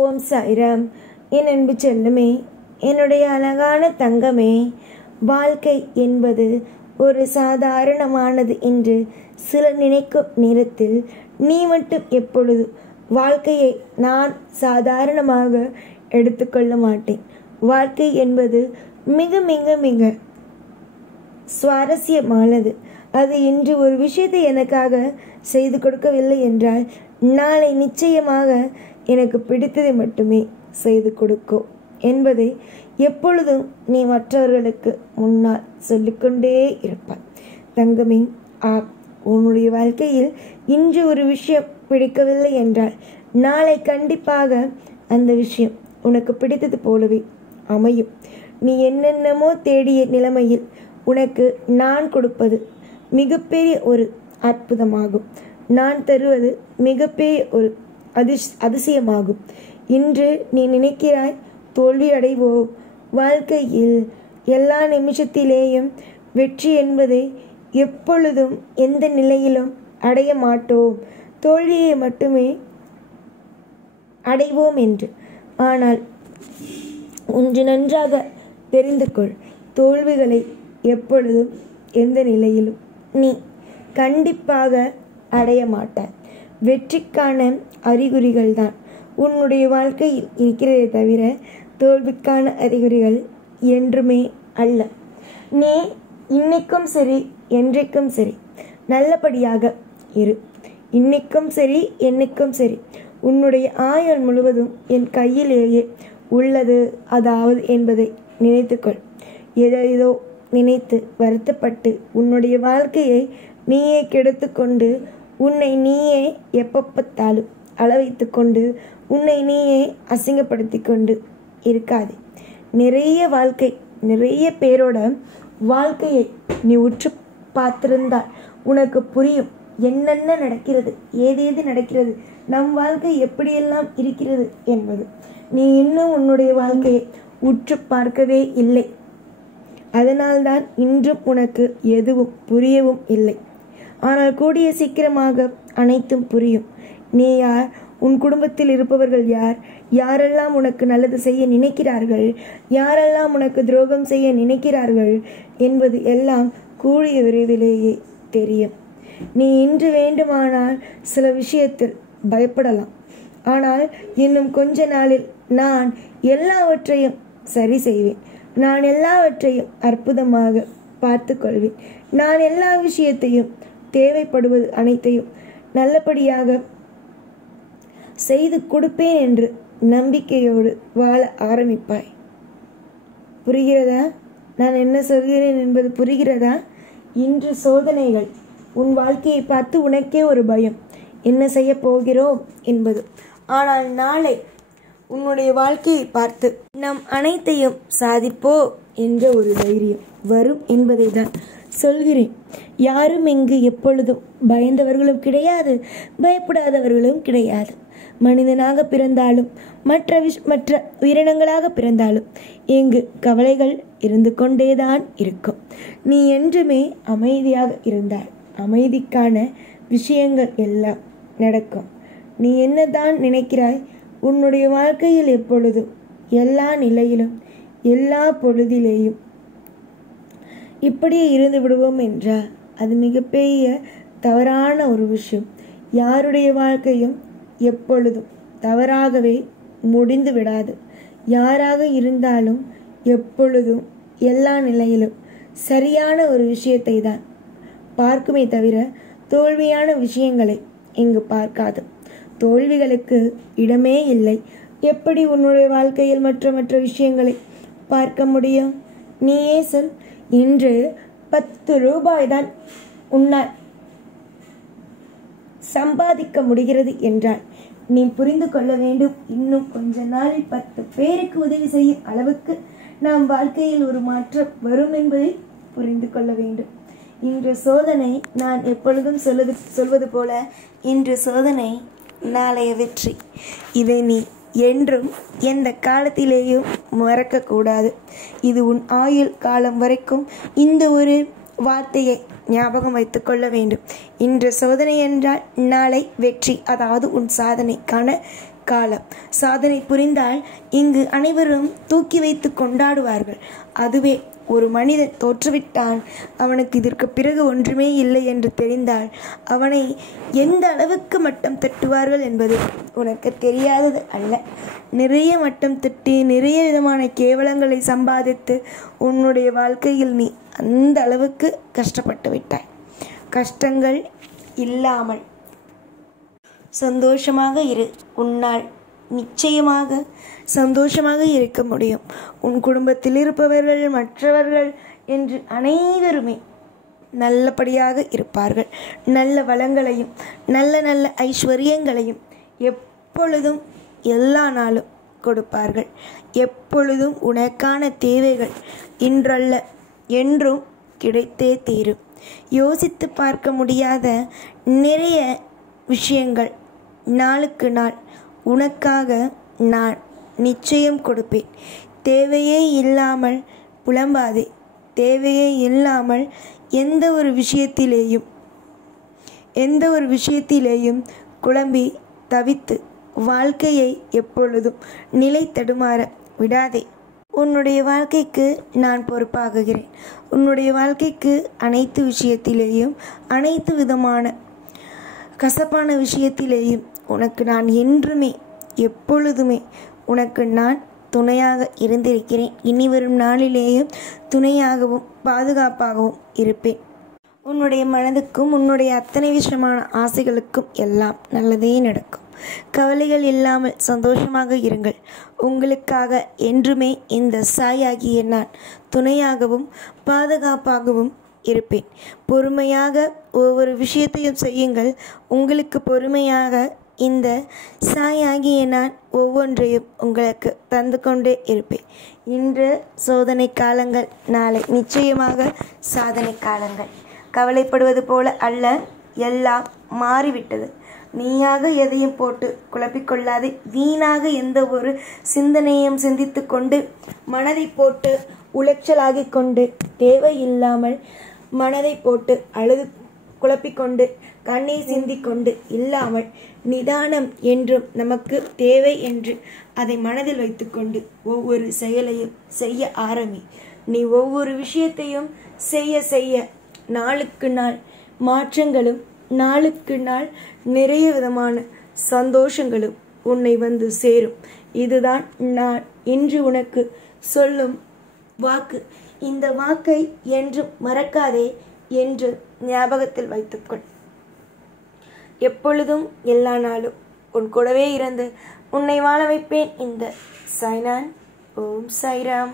ஓம் சாய்ராம். என் அன்பு செல்லுமே, என்னுடைய அழகான தங்கமே, வாழ்க்கை என்பது ஒரு சாதாரணமானது என்று சிலர் நினைக்கும் நேரத்தில் நீ மட்டும் எப்பொழுது வாழ்க்கையை நான் சாதாரணமாக எடுத்துக்கொள்ள மாட்டேன். வாழ்க்கை என்பது மிக மிக மிக சுவாரஸ்யமானது. அது இன்று ஒரு விஷயத்தை எனக்காக செய்து கொடுக்கவில்லை என்றால் நாளை நிச்சயமாக எனக்கு பிடித்ததை மட்டுமே செய்து கொடுக்கும் என்பதை எப்பொழுதும் நீ மற்றவர்களுக்கு முன்னால் சொல்லிக்கொண்டே இருப்பாய். தங்கமே, உன்னுடைய வாழ்க்கையில் இன்று ஒரு விஷயம் பிடிக்கவில்லை என்றால் நாளை கண்டிப்பாக அந்த விஷயம் உனக்கு பிடித்தது போலவே அமையும். நீ என்னென்னமோ தேடிய நிலைமையில் உனக்கு நான் கொடுப்பது மிகப்பெரிய ஒரு அற்புதமாகும். நான் தருவது மிகப்பெரிய ஒரு அதிசயமாகும். இன்று நீ நினைக்கிறாய் தோல்வி அடைவோம், வாழ்க்கையில் எல்லா நிமிஷத்திலேயும் வெற்றி என்பதை எப்பொழுதும் எந்த நிலையிலும் அடைய மாட்டோம், தோல்வியை மட்டுமே அடைவோம் என்று. ஆனால் ஒன்று நன்றாக தெரிந்து கொள், தோல்விகளை எப்பொழுதும் எந்த நிலையிலும் நீ கண்டிப்பாக அடைய மாட்டாய். வெற்றிக்கான அறிகுறிகள் தான் உன்னுடைய வாழ்க்கையில் இருக்கிறதே தவிர தோல்விக்கான அறிகுறிகள் என்றுமே அல்ல. நீ இன்னைக்கும் சரி என்றைக்கும் சரி நல்லபடியாக இரு. இன்னைக்கும் சரி என்னைக்கும் சரி உன்னுடைய ஆயுள் முழுவதும் என் கையிலேயே உள்ளது அதாவது என்பதை நினைத்துக்கொள். ஏதோ நினைத்து வருத்தப்பட்டு உன்னுடைய வாழ்க்கையை நீயே கெடுத்து கொண்டு உன்னை நீயே எப்பப்பத்தாலும் அளவைத்து கொண்டு உன்னை நீயே அசிங்கப்படுத்தி கொண்டு இருக்காது. நிறைய பேரோட வாழ்க்கையை நீ உற்று பார்த்திருந்தால் உனக்கு புரியும் என்னென்ன நடக்கிறது, ஏதேது நடக்கிறது, நம் வாழ்க்கை எப்படியெல்லாம் இருக்கிறது என்பது. நீ இன்னும் உன்னுடைய வாழ்க்கையை உற்று பார்க்கவே இல்லை. அதனால்தான் இன்றும் உனக்கு எதுவும் புரியவும் இல்லை. ஆனால் கூடிய சீக்கிரமாக அனைத்தும் புரியும். நீ யார், உன் குடும்பத்தில் இருப்பவர்கள் யார், யாரெல்லாம் உனக்கு நல்லது செய்ய நினைக்கிறார்கள், யாரெல்லாம் உனக்கு துரோகம் செய்ய நினைக்கிறார்கள் என்பது எல்லாம் கூடிய விரைவிலேயே தெரியும். நீ இன்று வேண்டுமானால் சில விஷயத்தில் பயப்படலாம். ஆனால் இன்னும் கொஞ்ச நாளில் நான் எல்லாவற்றையும் சரி செய்வேன். நான் எல்லாவற்றையும் அற்புதமாக பார்த்து கொள்வேன். நான் எல்லா விஷயத்தையும் தேவைப்படுவது அனைத்தையும் நல்லபடியாக செய்து கொடுப்பேன் என்று நம்பிக்கையோடு வாழ ஆரம்பிப்பாய். புரிகிறதா? நான் என்ன சொல்கிறேன் என்பது புரிகிறதா? இன்று சோதனைகள் உன் வாழ்க்கையை பார்த்து உனக்கே ஒரு பயம், என்ன செய்ய போகிறோம் என்பது. ஆனால் நாளை உன்னுடைய வாழ்க்கையை பார்த்து நாம் அனைத்தையும் சாதிப்போ என்ற ஒரு தைரியம் வரும் என்பதை தான் சொல்கிறேன். யாரும் இங்கு எப்பொழுதும் பயந்தவர்களும் கிடையாது, பயப்படாதவர்களும் கிடையாது. மனிதனாக பிறந்தாலும் மற்ற உயிரினங்களாக பிறந்தாலும் இங்கு கவலைகள் இருந்து கொண்டேதான் இருக்கும். நீ என்றுமே அமைதியாக இருந்தால் அமைதிக்கான விஷயங்கள் எல்லாம் நடக்கும். நீ என்னதான் நினைக்கிறாய்? உன்னுடைய வாழ்க்கையில் எப்பொழுதும் எல்லா நிலையிலும் எல்லா பொழுதிலேயும் இப்படியே இருந்து விடுவோம் என்றால் அது மிகப்பெரிய தவறான ஒரு விஷயம். யாருடைய வாழ்க்கையும் எப்பொழுதும் தவறாகவே முடிந்து விடாது. யாராக இருந்தாலும் எப்பொழுதும் எல்லா நிலையிலும் சரியான ஒரு விஷயத்தை தான் பார்க்குமே தவிர தோல்வியான விஷயங்களை இங்கு பார்க்காது. தோல்விகளுக்கு இடமே இல்லை. எப்படி உன்னுடைய வாழ்க்கையில் மற்ற விஷயங்களை பார்க்க முடியும்? நீயே சொல். இன்று 10 ரூபாய் தான் உன்னால் சம்பாதிக்க முடிகிறது என்றால் நீ புரிந்து கொள்ள வேண்டும், இன்னும் கொஞ்ச நாளில் 10 பேருக்கு உதவி செய்யும் அளவுக்கு நாம் வாழ்க்கையில் ஒரு மாற்றம் வரும் என்பதை புரிந்து கொள்ள வேண்டும். இன்று சோதனை, நான் எப்பொழுதும் சொல்வது போல, இன்று சோதனை நாளைய வெற்றி. இதை நீ என்றும் எந்த காலத்திலேயும் மறக்கக்கூடாது. இது உன் ஆயுள் காலம் வரைக்கும் இந்த ஒரு வார்த்தையை ஞாபகம் வைத்துக் கொள்ள வேண்டும். இன்று சோதனை என்றால் நாளை வெற்றி, அதாவது உன் சாதனைக்கான காலம். சாதனை புரிந்தால் இங்கு அனைவரும் தூக்கி வைத்து கொண்டாடுவார்கள். அதுவே ஒரு மனிதன் தோற்றுவிட்டான், அவனுக்கு இதற்கு பிறகு ஒன்றுமே இல்லை என்று தெரிந்தால் அவனை எந்த அளவுக்கு மட்டம் தட்டுவார்கள் என்பது உனக்கு தெரியாதது அல்ல. நிறைய மட்டம் தட்டி நிறைய விதமான கேவலங்களை சம்பாதித்து உன்னுடைய வாழ்க்கையில் நீ அந்த அளவுக்கு கஷ்டப்பட்டு விட்டாய். கஷ்டங்கள் இல்லாமல் சந்தோஷமாக இரு. உன்னால் நிச்சயமாக சந்தோஷமாக இருக்க முடியும். உன் குடும்பத்தில் இருப்பவர்கள், மற்றவர்கள் என்று அனைவருமே நல்லபடியாக இருப்பார்கள். நல்ல வளங்களையும் நல்ல நல்ல ஐஸ்வர்யங்களையும் எப்பொழுதும் எல்லா நாளும் கொடுப்பார்கள். எப்பொழுதும் உனக்கான தேவைகள் இன்றல்ல என்றும் கிடைத்தே தீரும். யோசித்து பார்க்க முடியாத நிறைய விஷயங்கள் நாளுக்கு நாள் உனக்காக நான் நிச்சயம் கொடுப்பேன். தேவையே இல்லாமல் புலம்பாதே. தேவையே இல்லாமல் எந்த ஒரு விஷயத்திலேயும் குழம்பி தவித்து வாழ்க்கையை எப்பொழுதும் நிலை தடுமாற விடாதே. உன்னுடைய வாழ்க்கைக்கு நான் பொறுப்பாகுகிறேன். உன்னுடைய வாழ்க்கைக்கு அனைத்து விஷயத்திலேயும் அனைத்து விதமான கசப்பான விஷயத்திலேயும் உனக்கு நான் என்றுமே எப்பொழுதுமே உனக்கு நான் துணையாக இருந்திருக்கிறேன். இனி வரும் நாளிலேயும் துணையாகவும் பாதுகாப்பாகவும் இருப்பேன். உன்னுடைய மனதுக்கும் உன்னுடைய அத்தனை விஷயமான ஆசைகளுக்கும் எல்லாம் நல்லதே நடக்கும். கவலைகள் இல்லாமல் சந்தோஷமாக இருங்கள். உங்களுக்காக என்றுமே இந்த சாயாகிய நான் துணையாகவும் பாதுகாப்பாகவும் இருப்பேன். பொறுமையாக ஒவ்வொரு விஷயத்தையும் செய்யுங்கள். உங்களுக்கு பொறுமையாக இந்த சாயாகிய நான் ஒவ்வொன்றையும் உங்களுக்கு தந்து கொண்டே இருப்பேன். இன்று சோதனை காலங்கள், நாளை நிச்சயமாக சாதனை காலங்கள். கவலைப்படுவது போல அல்ல, எல்லாம் மாறிவிட்டது. நீயாக எதையும் போட்டு குழப்பிக்கொள்ளாதே. வீணாக எந்த ஒரு சிந்தனையும் சிந்தித்து கொண்டு மனதை போட்டு உளைச்சலாகி கொண்டு தேவையில்லாமல் மனதை போட்டு அழுது குழப்பிக்கொண்டு கண்ணீர் சிந்திக்கொண்டு இல்லாமல் நிதானம் என்றும் நமக்கு தேவை என்று அதை மனதில் வைத்துக்கொண்டு ஒவ்வொரு செயலையும் செய்ய ஆரம்பி. நீ ஒவ்வொரு விஷயத்தையும் செய்ய செய்ய நாளுக்கு நாள் மாற்றங்களும் நாளுக்கு நாள் நிறைய விதமான சந்தோஷங்களும் உன்னை வந்து சேரும். இதுதான் நான் இன்று உனக்கு சொல்லும் வாக்கு. இந்த வாக்கை என்றும் மறக்காதே என்று ஞாபகத்தில் வைத்துக்கொள். எப்பொழுதும் எல்லா நாளும் உன் கூடவே இருந்து உன்னை வாழ வைப்பேன். இந்த சாய்நான். ஓம் சாய்ராம்.